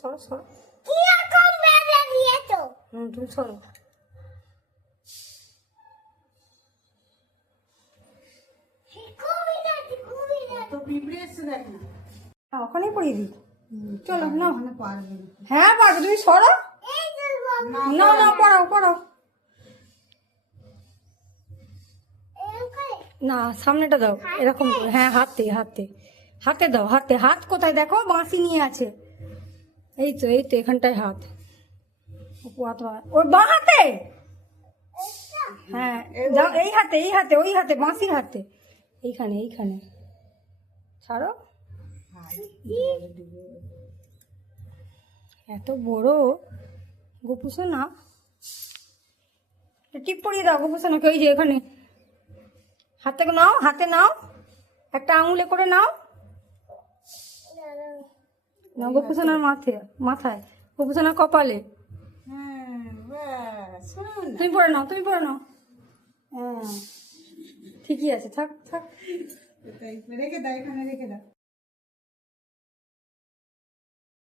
সরো সরো। কি রকম বেড়ে দিয়েছো? তুমি সরো। তো পিঁপড়ে এসছে দেখ না। ওখানেই পড়িয়ে দিই। চলো না। ওখানে পারবে না। হ্যাঁ পারবে, তুমি সরো। এই যে বাবা, না না পড়াও পড়াও। এরকম না সামনেটা দাও এরকম করে। হ্যাঁ হাতে হাতে হাতে দাও। হাতে হাত কোথায় দেখো, বাঁশি নিয়ে আছে। এই তো এখানটায় হাত। ওর বাঁ হাতে। হ্যাঁ যাও, এই হাতে ওই হাতে বাঁশির হাতে। এইখানে ছাড়ো। এত বড় গোপুসোনা। টিপ পরিয়ে দাও গোপুসোনাকে। ওই যে এখানে হাতে নাও, হাতে নাও, একটা আঙুলে করে নাও। না গোপুসোনার মাথায়, গোপুসোনার কপালে। হ্যাঁ ব্যাস, শোন না। তুমি পড়ে নাও। হ্যাঁ ঠিকই আছে, থাক থাক। রেখে দাও, এখানে রেখে দাও।